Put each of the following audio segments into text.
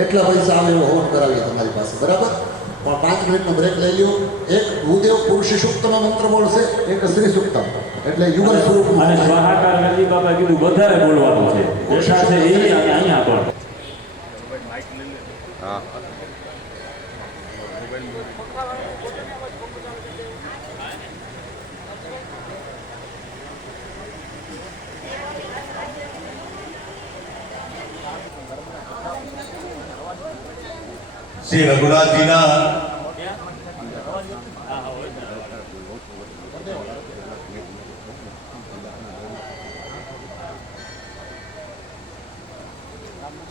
એટલા પૈસા આવે એવો હોમ કરાવીએ તમારી પાસે, બરાબર? પણ 5 મિનિટનો બ્રેક લઈ લ્યો. એક ભૂદેવ પુરુષ સૂક્તનો મંત્ર બોલશે, એક સ્ત્રી સૂક્તમ, એટલે યુગલ સ્વરૂપમાં અને સ્વાહાકાર નદી બાબા કીધું બધાએ બોલવાનું છે. ઓછા છે એ અને અહીંયા પણ શ્રી રઘુનાથજીના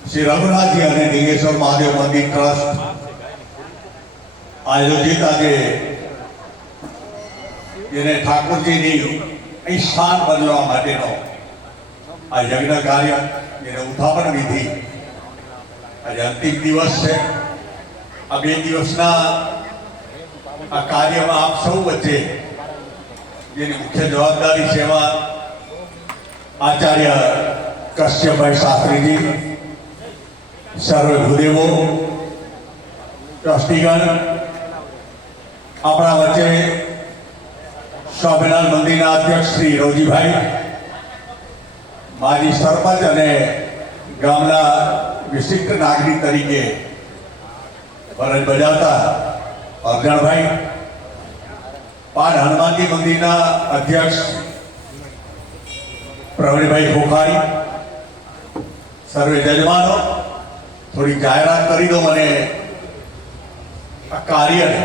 શ્રી રઘુનાથજી અને દિગેશ્વર મહાદેવ મંદિર ટ્રસ્ટ આયોજિત આજે જેને ઠાકોરજીની અહીં સ્થાન બદલવા માટેનો આ યજ્ઞ કાર્ય જેને ઉત્થાપન વિધિ આજે અંતિમ દિવસ છે. આ 2 દિવસના આ કાર્યમાં આપ સૌ વચ્ચે જેની મુખ્ય જવાબદારી છે એમાં આચાર્ય કશ્યપભાઈ શાસ્ત્રીજી, સર્વે ભૂદેવો, ટ્રસ્ટીગણ, આપણા વચ્ચે સ્વામિનારાયણ મંદિરના અધ્યક્ષ શ્રી રોજીભાઈ, માજી સરપંચ અને ગામના વિશિષ્ટ નાગરિક તરીકે ફરજ બજાવતા અર્જણભાઈ, પાન હનુમાનજી મંદિરના અધ્યક્ષ પ્રવીણભાઈ ખોખારી, સર્વે જજમાનો, થોડી જાહેરાત કરી દો મને આ કાર્યને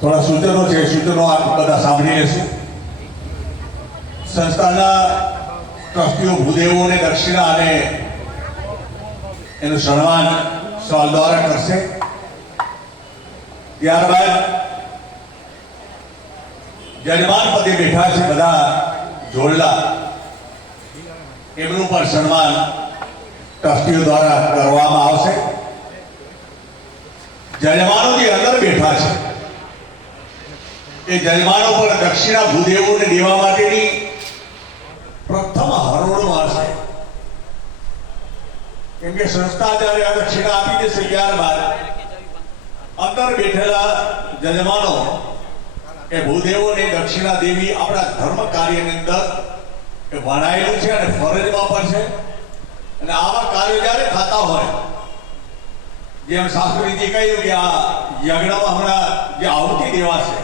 થોડા સૂચનો છે, સૂચનો આપ બધા સાંભળી લેશું. સંસ્થાના ટ્રસ્ટીઓ ભૂદેવોને દક્ષિણા અને એનું સન્માન સ્ટોલ દ્વારા કરશે. ત્યારબાદ જજમાન પદે બેઠા છે બધા જોડલા, એમનું પણ સન્માન ટ્રસ્ટીઓ દ્વારા કરવામાં આવશે. જજમાનો જે અંદર બેઠા છે એ જજમાનો પર દક્ષિણા ભૂદેવોને દેવા માટેની પ્રથમ હરોળો હશે. કેમ કે સંસ્થા જ્યારે આ દક્ષિણા આપી દેશે ત્યારબાદ અંદર બેઠેલા જજમાનો એ ભૂદેવોને દક્ષિણા દેવી આપણા ધર્મ કાર્યની અંદર એ ભણાયેલું છે અને ફરજમાં પણ છે. અને આવા કાર્યો જ્યારે થતા હોય, જેમ શાસ્ત્રીજી કહ્યું કે આ યજ્ઞમાં હમણાં જે આહુતિ દેવાશે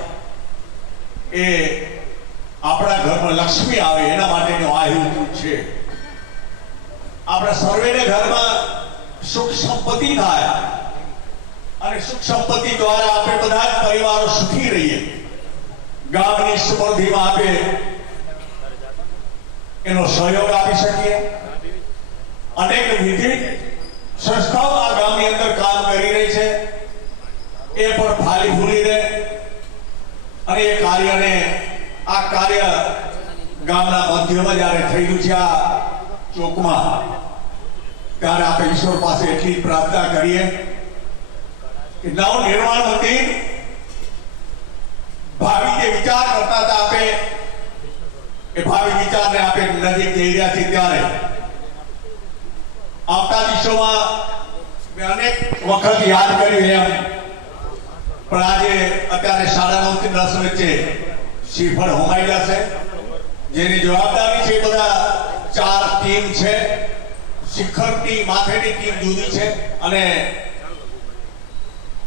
એ આપણા ઘરમાં લક્ષ્મી આવે એના માટેનું આહુતિ છે. આપણા સર્વેને ઘરમાં સુખ સંપત્તિ થાય અને સુખ સંપત્તિ દ્વારા આપણે બધા જ પરિવારો સુખી રહીએ, ગામની સમૃદ્ધિમાં આપણે એનો સહયોગ આપી શકીએ. અનેક વિવિધ સંસ્થાઓ આ ગામની અંદર કામ કરી રહી છે, એ પણ ફાલી ફૂલી રહે અને એ કાર્યને આ કાર્ય ગામના મધ્યમાં જ્યારે થયેલું છે આ ચોકમાં, ત્યારે આપણે ઈશ્વર પાસે એટલી જ પ્રાર્થના કરીએ કે નવ નિર્માણ મંદિર ભાવિ જે વિચાર કરતા હતા આપે એ ભાવિ વિચારને આપણે નજીક જઈ રહ્યા છીએ. ત્યારે આવતા દિવસોમાં મેં અનેક વખત યાદ કર્યું એમ, પણ આજે અત્યારે 9:30 થી 10 વચ્ચે શ્રીફળ હોમાઈ જશે. જેની જવાબદારી છે બધા 4 ટીમ છે. શિખરની માથેની ટીમ જુદી છે અને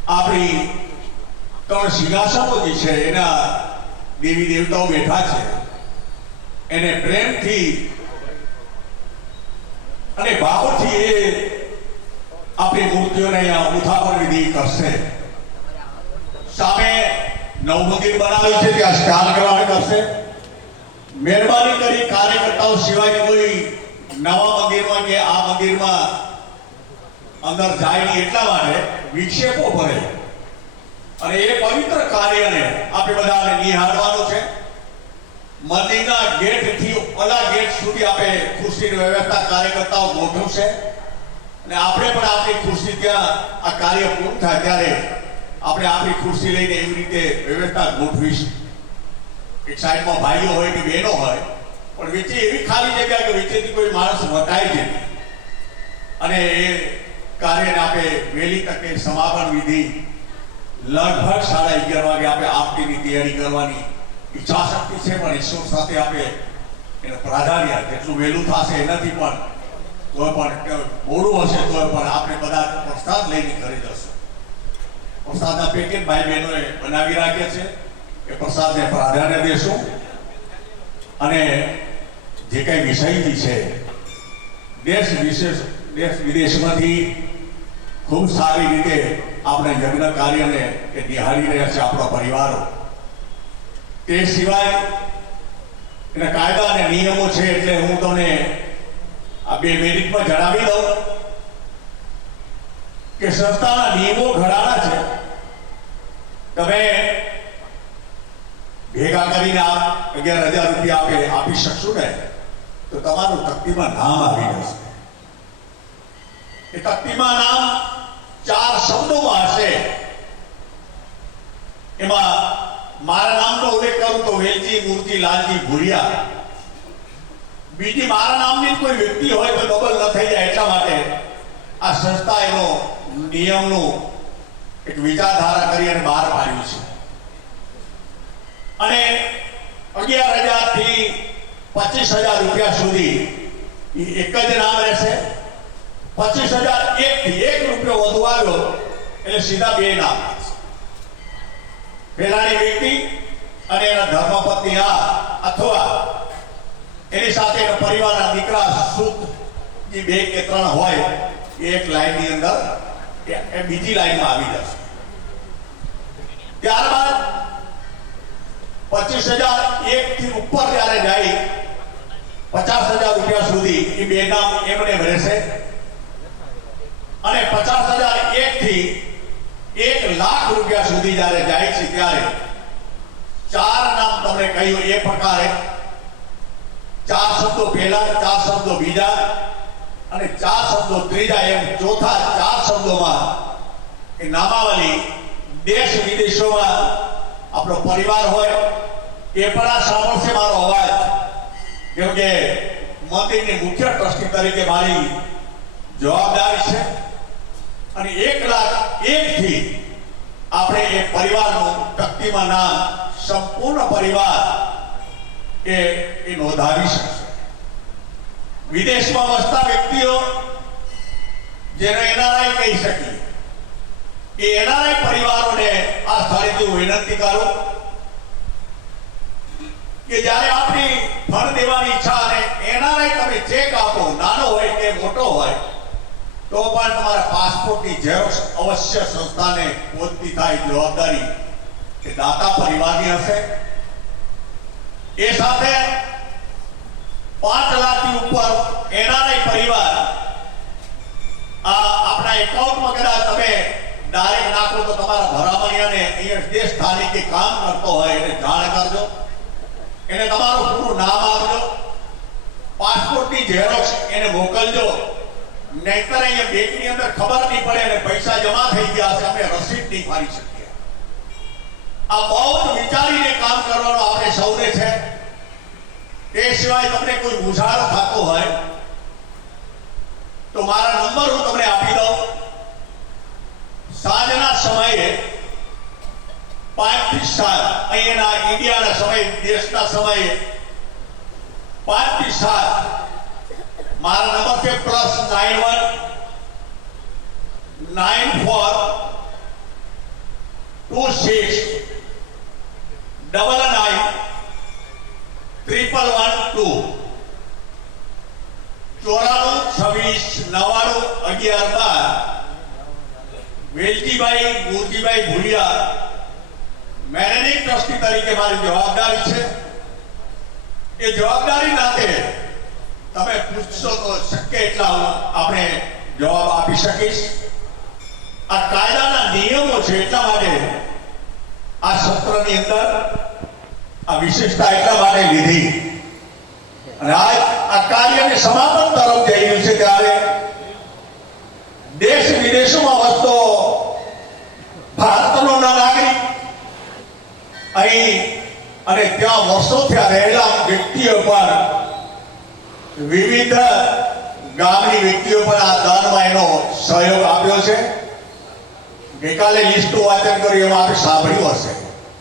આપણી 3 સિંહાસનો જે છે એના દેવી દેવતાઓ બેઠા છે. એને પ્રેમથી અને ભાવથી એ આપણી મૂર્તિઓને અહીંયા ઉત્થાપન વિધિ કરશે. સામે નવું મંદિર બનાવ્યું છે ત્યાં સ્નાન કરવાનું કરશે. મહેરબાની કરી કાર્યકર્તાઓ સિવાય કોઈ નવા મંદિરમાં કે આ મંદિરમાં અંદર જાય નહીં, એટલા માટે વિક્ષેપો ભરે અને એ પવિત્ર કાર્યને આપણે બધાને નિહાળવાનું છે. મંદિરના ગેટથી ઓલા ગેટ સુધી આપણે ખુરશીની વ્યવસ્થા કાર્યકર્તાઓ ગોઠવશે અને આપણે પણ આપણી ખુરશી ત્યાં આ કાર્ય પૂરું થાય ત્યારે આપણે આપણી ખુરશી લઈને એવી રીતે વ્યવસ્થા ગોઠવીશું. એક સાઈડમાં ભાઈઓ હોય કે બહેનો હોય, પણ વચ્ચે એવી ખાલી જગ્યા કે વચ્ચેથી કોઈ માણસ વટાઈ જાય અને એ કાર્યને આપણે વહેલી તકે સમાપન વિધિ લગભગ 11:30 વાગે આપણે આરતીની તૈયારી કરવાની ઈચ્છા શક્તિ છે. પણ ઈશ્વર સાથે આપણે એને પ્રાધાન્ય જેટલું વહેલું થશે એનાથી પણ કોઈ પણ મોડું હશે તો પણ આપણે બધા પ્રસાદ લઈને ઘરે જશું. પ્રસાદના પેકેટ ભાઈ બહેનોએ બનાવી રાખ્યા છે, એ પ્રસાદને પ્રાધાન્ય દેશું અને જે કઈ વિષયથી છે દેશ વિદેશમાંથી ખૂબ સારી રીતે આપણે યજ્ઞ કાર્યને એ નિહાળી રહ્યા છે આપણા પરિવારો. તે સિવાય એના કાયદા અને નિયમો છે, એટલે હું તમને આ 2 મિનિટમાં જણાવી દઉં કે સંસ્થાના નિયમો ઘણાના છે. તમે ભેગા કરીને આ 11,000 રૂપિયા આપી શકશો ને તો તમારું તકતીમાં નામ આવી જશે. એ તકતીમાં નામ 4 શબ્દોમાં હશે. એમાં મારા નામનો ઉલ્લેખ કરું તો વેલજી મૂર્તિ લાલજી ભુરિયા. બીજી મારા નામની કોઈ વ્યક્તિ હોય તો ડબલ ન થઈ જાય, એટલા માટે આ સંસ્થા એનો નિયમનું એક વિચારધારા કરી અને બહાર પાડ્યું છે. અને 11,000 થી 25,000 રૂપિયા સુધી એક જ નામ રહેશે. 25,001 થી 1 રૂપિયો વધુ આવ્યો એટલે સીધા 2 નામ. પેલાની વ્યક્તિ અને એના ધર્મપત્ની અથવા એની સાથે એના પરિવારના દીકરા સુત જે 2 કે 3 હોય એ એક લાઈનની અંદર એ બીજી લાઈનમાં આવી જશે. ત્યારબાદ 25,001 થી ઉપર જ્યારે જાય 50,000 રૂપિયા સુધી એ 2 નામ એમને રહેશે. અને 50,001 થી 1,00,000 રૂપિયા સુધી જ્યારે જાય છે ત્યારે 4 નામ તમને કહ્યું એ પ્રકારે 4 શબ્દો પહેલા, 4 શબ્દો બીજા અને 4 શબ્દો ત્રીજા, એમ ચોથા 4 શબ્દોમાં એ નામાવલી દેશ વિદેશોમાં આપણો પરિવાર હોય એ પણ આ સાંભળશે મારો અવાજ. કેમ કે મંદિરની મુખ્ય ટ્રસ્ટી તરીકે મારી જવાબદારી છે. અને 1,01,000 થી આપણે એ પરિવારનું તકતીમાં નામ સંપૂર્ણ પરિવાર એ નોંધાવી શકશે. વિદેશમાં વસતા વ્યક્તિઓ જેને એનઆરઆઈ કહી શકીએ એ એનઆરઆઈ પરિવારોને આ સ્થળેથી હું વિનંતી કરું કે જ્યારે આપણી ફંડ દેવાની ઈચ્છા અને એનઆરઆઈ તમે ચેક આપો, નાનો હોય કે મોટો હોય, તો પણ તમારા પાસપોર્ટની ઝેરોક્ષ અવશ્ય સંસ્થાને પહોંચતી થાય જવાબદારી એ દાતા પરિવારની હશે. એ સાથે 5 લાખથી ઉપર એનઆરઆઈ પરિવાર આપણા એકાઉન્ટમાં કદાચ તમે ડાયરેક્ટ નાખો તો તમારા ભરામણીયાને અહીંયા જે સ્થાનિકે કામ કરતો હોય એને જાણ કરજો. એને તમારું પૂરું નામ આપજો, પાસપોર્ટની ઝેરોક્ષ એને મોકલજો. નહીતર અહીંયા બેંકની અંદર ખબર નહીં પડે અને પૈસા જમા થઈ ગયા છે, અમે રસીદ નહીં ફાડી શકીએ. આ બહુ જ વિચારીને કામ કરવાનો આપણે સૌને છે. તે સિવાય તમને કોઈ મૂંઝારો થતો હોય તો મારા નંબર હું તમને આપી દઉં. સાંજના સમયે 5 થી 7 અહીંયાના ઇન્ડિયાના સમય, દેશના સમયે 5 થી 7 મારા નંબર છે +91 94 26 99 11112 94 26 99 1112. વેલજીભાઈ મૂર્તિભાઈ ભુરિયા મેનેજિંગ ટ્રસ્ટી તરીકે મારી જવાબદારી છે. એ જવાબદારી નાતે તમે પૂછશો તો શક્ય એટલા હું આપણે જવાબ આપી શકીશ. આ કાયદાના નિયમો છે એટલા માટે આ સત્રની અંદર આ વિશેષતા એટલા માટે લીધી. અને આ કાર્યને સમાપન તરફ જઈ રહ્યું છે ત્યારે દેશ વિદેશોમાં વસતો ભારતનો નાગરિક અહીં અને ત્યાં વર્ષોથી રહેલા વ્યક્તિઓ પર વિવિધ ગામની વ્યક્તિઓ પર આ દાનમાં એનો સહયોગ આપ્યો છે. ગઈકાલે લિસ્ટો વાંચન કર્યું એમાં આપણે સાંભળ્યું હશે.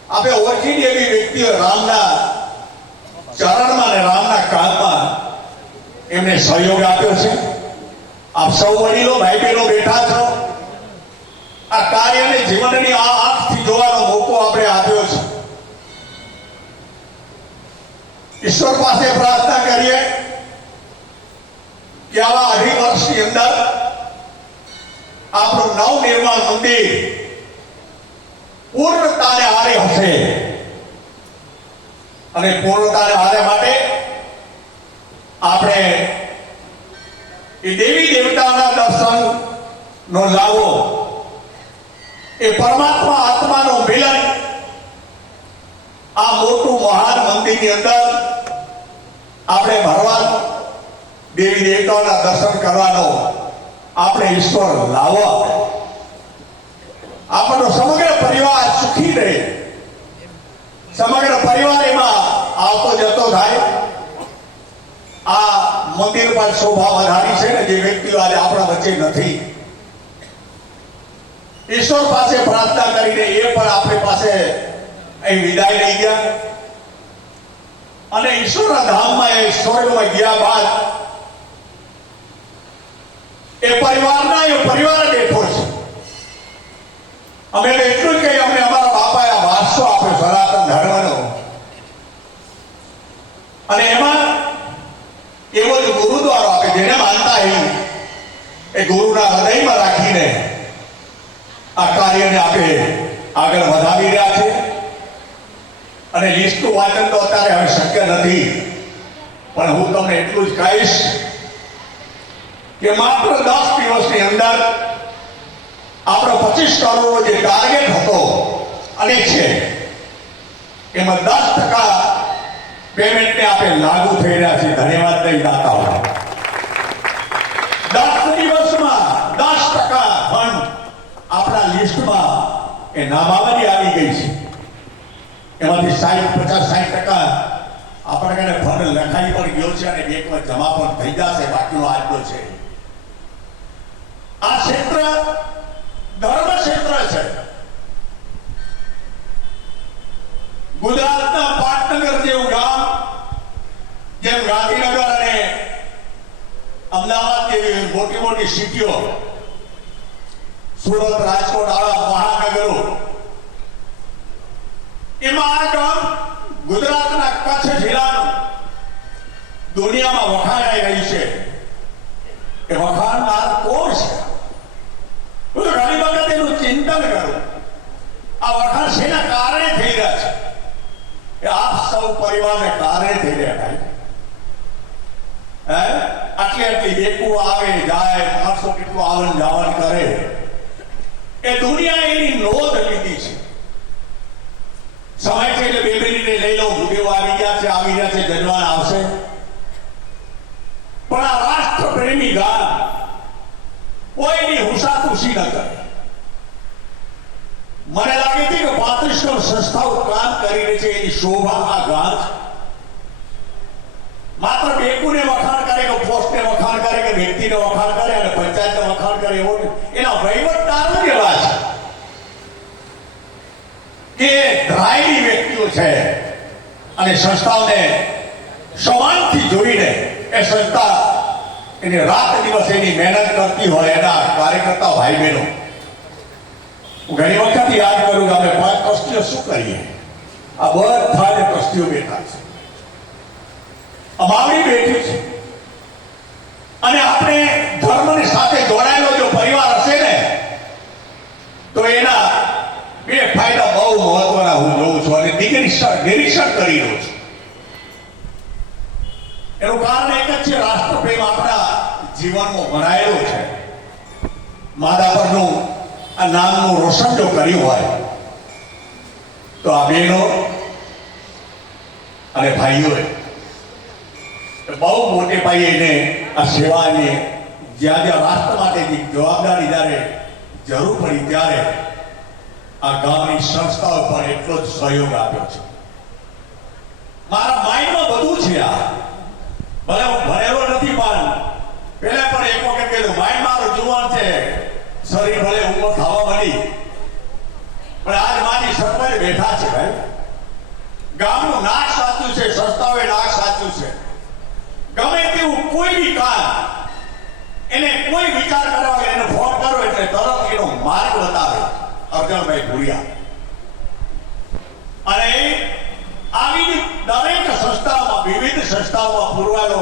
આપણે ઓળખીને એવી વ્યક્તિઓ રામના ચરણમાં અને રામના કાળમાં એમને સહયોગ આપ્યો છે. આપ સૌ વડીલો ભાઈ બહેનો બેઠા છો. આ કાર્યને જીવનની આ આંખથી જોવાનો મોકો આપણે આપ્યો છે. ઈશ્વર પાસે પ્રાર્થના કરીએ કે આવા 18 વર્ષની અંદર આપણું નવનિર્માણ મંદિર પૂર્ણતાને આરે હશે અને પૂર્ણતાને આરે માટે આપણે એ દેવી દેવતાના દર્શન નો લાવો, એ પરમાત્મા આત્માનો મિલન આ મોટું મહાન મંદિરની અંદર આપણે ભરવાનું, દેવી દેવતાઓના દર્શન કરવાનો આપણે ઈશ્વર લાવો. આપણો સમગ્ર પરિવાર સુખી રહે, સમગ્ર પરિવાર એમાં આવતો જતો થાય. આ મંદિર પર શોભા વધારી છે ને જે વ્યક્તિઓ આજે આપણા વચ્ચે નથી, ઈશ્વર પાસે પ્રાર્થના કરીને એ પણ આપણી પાસે અહીં વિદાય લઈ ગયા અને ઈશ્વરના ધામમાં એ સ્વર્ગમાં ગયા બાદ એ પરિવાર બેઠો છે. અમે એટલું જ કહીએ, અમને અમારા બાપાએ આ વારસો આપ્યો સનાતન ધર્મનો, અને એમાં એવો જ ગુરુદ્વારો આપે જેને માનતા એ ગુરુના હૃદયમાં રાખીને આ કાર્યને આપણે આગળ વધાવી રહ્યા છે. અને લિસ્ટનું વાંચન તો અત્યારે હવે શક્ય નથી, પણ હું તમને એટલું જ કહીશ કે માત્ર 10 દિવસની અંદર આપણો 25 કરોડનો જે ટાર્ગેટ હતો અને છે એમાં 10% પેમેન્ટને આપણે લાગુ થઈ રહ્યા છીએ. ધન્યવાદ દઈ દાતાઓ. 10 દિવસમાં 10% ફંડ આપણા લિસ્ટમાં એ નામાવલી આવી ગઈ છે. એમાંથી 50-60% આપણે કને ફંડ લખાઈ પણ ગયો છે અને બેંકમાં જમા પણ થઈ જશે. બાકીનો આજનો છે. આ ક્ષેત્ર ધર્મ ક્ષેત્ર છે. ગુજરાતના પાટનગર જેવું ગામ, જેમ ગાંધીનગર અને અમદાવાદ જેવી મોટી મોટી સિટીઓ, સુરત, રાજકોટ આવા મહાનગરો, એમાં આ ગામ ગુજરાતના કચ્છ જિલ્લાનું દુનિયામાં વખાણાઈ રહ્યું છે. એ વખાણનાર કોણ છે? હું તો ઘણી વખત એનું ચિંતન કરું. આ વખાણ શેના કારણે થઈ રહ્યા છે? એ આપ સૌ પરિવારને કારણે થઈ રહ્યા છે. આટલી બેકુ આવે જાય, માણસો કેટલું આવન જાવન કરે, એ દુનિયા એની નોંધ લીધી છે. સમય છે એટલે 2 મિનિટે લઈ લો, ભૂદેવો આવી રહ્યા છે, જજવાન આવશે. પણ આ રાષ્ટ્ર પ્રેમી ગામ કોઈની હુસાતુસી ન કરે. મને લાગે છે કે 35 સંસ્થાઓ કામ કરી રહી છે, એની શોભા આ ગામ છે. માત્ર બેકુને વખાણ કરે કે પોસ્ટને વખાણ કરે કે વ્યક્તિને વખાણ કરે અને પંચાયતને વખાણ કરે એવો એના વહીવટદારો જ એવા છે કે ધ્રાયની વ્યક્તિઓ છે અને સંસ્થાઓને સમાનથી જોઈને એ સંસ્થા એની રાત દિવસ એની મહેનત કરતી હોય એના કાર્યકર્તા ભાઈ બહેનો. હું ઘણી વખત યાદ કરું કે અમે 5 ટ્રસ્ટીઓ શું કરીએ? આ બધા જ ટ્રસ્ટીઓ બેઠા છે, અમારી બેઠી છે. અને આપણે ધર્મની સાથે જોડાયેલો જો પરિવાર હશે ને તો એના 2 ફાયદા બહુ મહત્વના હું જોઉં છું અને નિરીક્ષણ કરી રહ્યો છું. એનું કારણ એક જ છે, રાષ્ટ્રપ્રેમ આપણા જીવનમાં ભરાયેલો છે. મારા પરનું આ નામનું રોશન જો કર્યું હોય તો આ બહેનો અને ભાઈઓએ બહુ મોટે પાયે એને આ સેવાને જ્યાં રાષ્ટ્ર માટેની જવાબદારી જ્યારે જરૂર પડી ત્યારે આ ગામની સંસ્થાઓ પર એટલો જ સહયોગ આપ્યો છે. મારા માઇન્ડમાં બધું છે. આ ભલે હું ભણેલો નથી, પણ પહેલા પણ એક વખત કીધું માઇન્ડ મારો જુવાન છે, શરીર ભલે ઉંમર થવા મળી, પણ આજ મારી સરપંચ બેઠા છે. ભાઈ, ગામનું નાક સાચું છે, સંસ્થાઓએ નાક સાચું છે. ગમે તેવું કોઈ બી કામ એને કોઈ વિચાર કરવા વગર એને ફોન કરો એટલે તરત એનો માર્ગ બતાવે. અર્જણભાઈ ભુરિયા અને આવી દરેક સંસ્થામાં, વિવિધ સંસ્થાઓમાં પૂરવાનો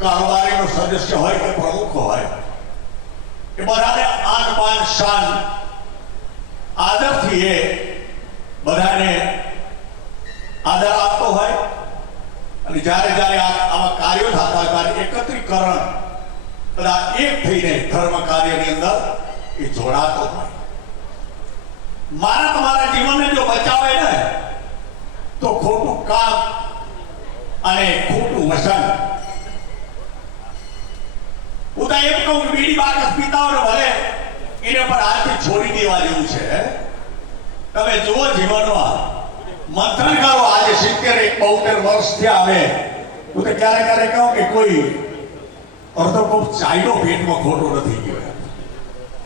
કારોબારીનો સદસ્ય હોય કે પ્રમુખ હોય, એ બધાને 8 સન્માન શાન આદરથી એ બધાને આદર આપતો હોય અને જ્યારે જ્યારે આવા કાર્યો થતા હોય ત્યારે એકત્રીકરણ બધા એક થઈને ધર્મ કાર્યની અંદર એ જોડાતો હોય. મારા તમારા જીવનને જો બચાવે ને તો ખોટું કામ અને ખોટું વસન. હું તો એમ કહું કે બીડી બાકસ પીતા હોય ભલે એને પણ આજથી છોડી દેવા જેવું છે. તમે જુઓ જીવનમાં મંથન કરો. આજે 70-72 વર્ષ થયા હવે હું તો ક્યારે ક્યારે કહું કે કોઈ અડધો કપ ચાયનો પેટમાં ખોટો નથી ગયો.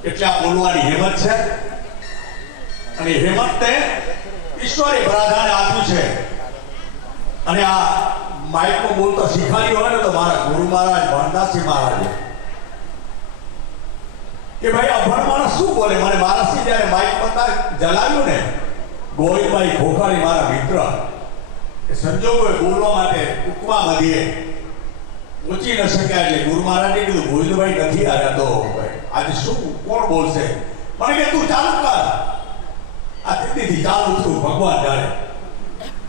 એટલે આ બોલવાની હિંમત છે અને હિંમતને ઈશ્વરે બધાને આપ્યું છે. અને આ માઇકમાં બોલતા શીખવાડ્યું હોય ને તો મારા ગુરુ મહારાજ ભાનદાસજી મહારાજે કે ભાઈ અભણ માણસ શું બોલે. મને મહારાજજી જ્યારે માઇક પર જલાવ્યું ને ગોવિંદભાઈ ખોખાણી મારા મિત્ર એ સંજોગોએ બોલવા માટે ઉકવા મધ્યે ઊંચી ન શક્યા એટલે ગુરુ મહારાજે કીધું ગોવિંદભાઈ નથી આવ્યા તો આજે શું કોણ બોલશે. મને કે તું ચાલુ કર. આ તેથી ચાલુ છું ભગવાન જાણે.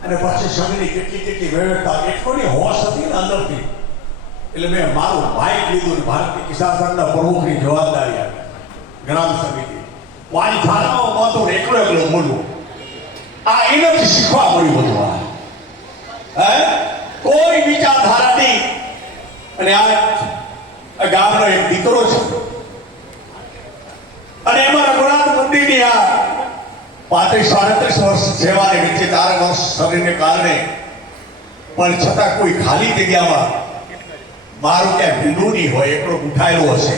અને પછી સમયની કેટલી વ્યવસ્થા એટલી હોશ હતી ને અંદરથી એટલે મેં મારું માઇક લીધું. ભારતીય કિસાન સંઘના પ્રમુખની જવાબદારી આપી ગ્રામ સમિતિ. મારી થાળામાં તો એકલો બોલું. આ એનાથી શીખવા મળ્યું બધું. કોઈ વિચારધારા નહીં. અને આ ગામનો એક દીકરો છે અને એમાં રઘુનાથ મંદિરની આ 35-37 વર્ષ સેવાને વચ્ચે 4 વર્ષ શરીરને કારણે પણ છતાં કોઈ ખાલી જગ્યામાં મારું ક્યાંય ભીંડું નહીં હોય એટલો ઉઠાયેલો હશે.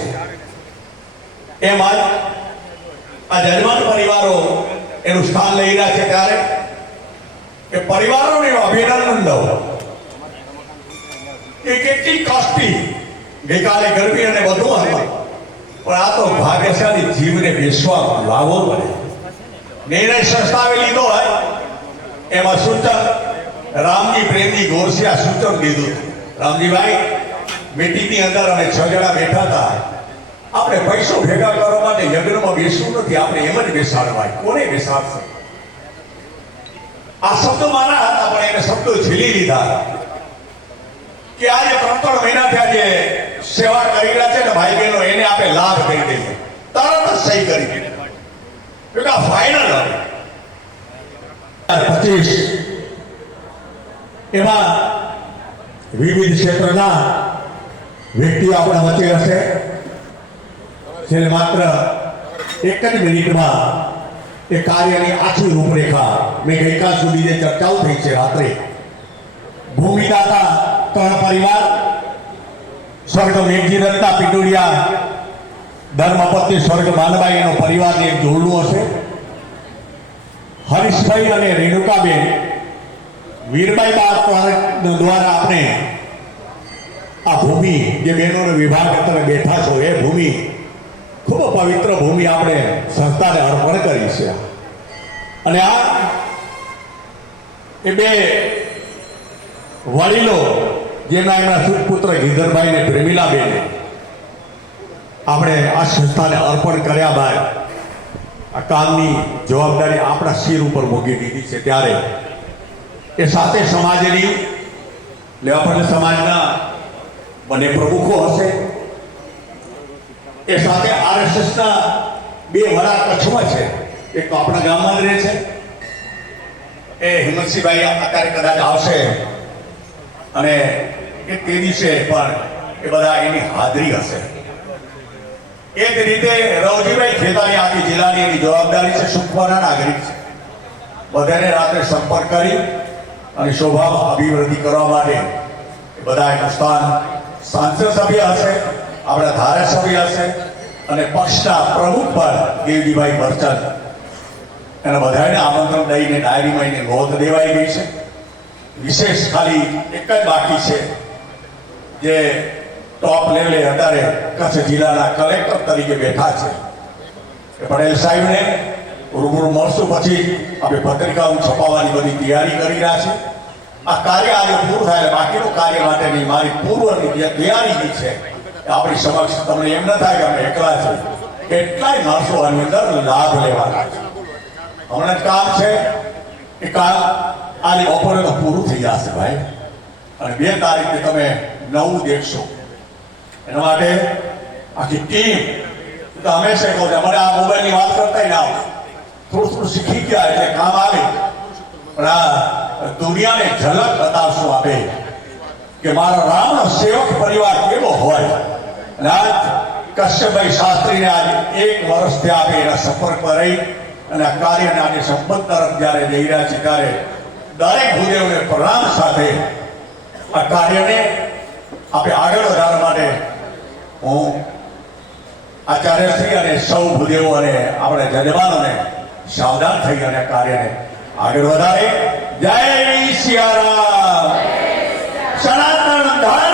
એમાં આ જર્મન પરિવારો એનું સ્થાન લઈ રહ્યા છે ત્યારે એ પરિવારોને અભિનંદન દઉં કે કેટલી કષ્ટી ગઈકાલે ગરમી અને બધું હતું પણ આ તો ભાગ્યશાળી જીવને બેસવા લાવો પડે. નિર્ણય સંસ્થાએ લીધો હોય એમાં સૂચન રામજી પ્રેમજી ગોરસિયા સૂચન દીધું. રામજીભાઈ મીટિંગની અંદર અમે 6 જણા બેઠા હતા. આપણે પૈસો ભેગા કરવા માટે યજ્ઞમાં બેસવું નથી. આપણે એમ જ બેસાડવાય. કોને બેસાડશે? આ શબ્દો મારા હતા પણ એને શબ્દો ઝીલી લીધા કે આજે 3-3 મહિના થયા જે સેવા કરી રહ્યા છે ને ભાઈ બહેનો એને આપણે લાભ કરી દઈએ. તરત જ સહી કરી દીધી. ફાઇનલ 25 એમાં વિવિધ ક્ષેત્રના વ્યક્તિઓ આપણા વચ્ચે હશે. છેલ્લે માત્ર એક જ મિનિટમાં એ કાર્યની આખી રૂપરેખા મેં ગઈકાલ સુધી જે ચર્ચાઓ થઈ છે રાત્રે ભૂમિદાતા 3 પરિવાર સ્વર્ગ મેઘજી દત્તા પિટોડિયા ધર્મપત્ની સ્વર્ગ માનબાઈ એનો પરિવારને એક જોડલું હશે. હરીશભાઈ અને રેણુકાબેન વીરબાઈ દ્વારા આપણે આ ભૂમિ જે બહેનોનો વિભાગ તમે બેઠા છો એ ભૂમિ ખૂબ પવિત્ર ભૂમિ આપણે સંસ્થાને અર્પણ કરી છે. અને આ એ 2 વડીલો જેના એમના સુપુત્ર ગીધરભાઈ ને પ્રેમીલાબેન આપણે આ સંસ્થાને અર્પણ કર્યા બાદ આ કામની જવાબદારી આપણા શિર ઉપર મૂકી દીધી છે. ત્યારે એ સાથે સમાજની લેવાપડ સમાજના બંને પ્રમુખો હશે. એ સાથે RSSના 2 વડા કચ્છમાં છે. એક તો આપણા ગામમાં રહે છે એ હિંમતસિંહભાઈ અત્યારે કદાચ આવશે અને એ તે દિવસે પણ એ બધા એની હાજરી હશે. એ જ રીતે રવજીભાઈ ખેતાની આખી જિલ્લાની એની જવાબદારી છે. સુખવાના નાગરિક છે. બધાને રાત્રે સંપર્ક કરી અને શોભામાં અભિવૃદ્ધિ કરવા માટે બધા એનું સ્થાન સાંસદ સભ્ય હશે, આપણા ધારાસભ્ય હશે અને પક્ષના પ્રમુખ પર દેવજીભાઈ બરચંદ એના બધાને આમંત્રણ દઈને ડાયરીમાં એને નોંધ દેવાઈ ગઈ છે. વિશેષ ખાલી એક જ બાકી છે જે ટોપ લેવલે અત્યારે કચ્છ જિલ્લાના કલેક્ટર તરીકે બેઠા છે એ પટેલ સાહેબને રૂબરૂ મળશું. પછી આપણે પત્રિકાઓ છપાવવાની બધી તૈયારી કરી રહ્યા છે. આ કાર્ય આજે પૂરું થાય બાકીનું કાર્ય માટેની મારી પૂર્વની જે તૈયારી છે એ આપણી સમક્ષ તમને એમ ન થાય કે અમે એકલા છે. કેટલાય માણસો આની અંદર લાભ લેવાના છે. હમણાં જ કામ છે એ કામ આજે બપોરે તો પૂરું થઈ જશે ભાઈ, અને 2 તારીખે તમે નવું દેખશો. એના માટે આખી ટીમ તો હંમેશા કહું છું, મને આ મોબાઈલની વાત કરતા ના આવડે, થોડું થોડું શીખી ગયા એટલે કામ આવે, પણ આ દુનિયાને ઝલક બતાવશું આપે કે મારા રામનો સેવક પરિવાર કેવો હોય. અને આજ કશ્યપભાઈ શાસ્ત્રીને આજે 1 વર્ષથી આપે એના સંપર્કમાં રહી અને આ કાર્યને આજે સંપત તરફ જ્યારે જઈ રહ્યા છે ત્યારે દરેક ભૂદેવને પ્રણામ સાથે આ કાર્યને આપણે આગળ વધારવા માટે હું આચાર્યશ્રી અને સૌ ભૂદેવો અને આપણે જજમાનોને સાવધાન થઈ અને કાર્યને આગળ વધારે. જય સિયારામ. સનાતન ધર્મ